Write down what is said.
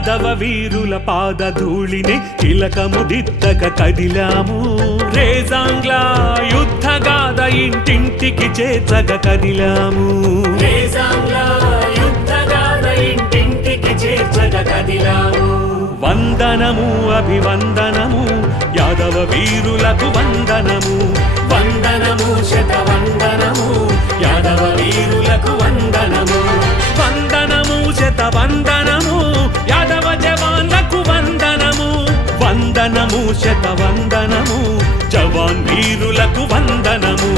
యాదవ వీరుల పాదధూళిని తిలకము దిద్దక కదిలాము రేజాంగ్ల యుద్ధగాథ ఇంటింటికి చేర్చక కదిలాము రేజాంగ్ల యుద్ధగాథ ఇంటింటికి చేర్చక కదిలాము వందనము అభివందనము యాదవ వీరులకు వందనము వందనము శతవందనము యాదవ వీరులకు వందనము వందనము శతవందనము యాదవ జవాన్లకు వందనము వందనము శతవందనము జవాన్ వీరులకు వందనము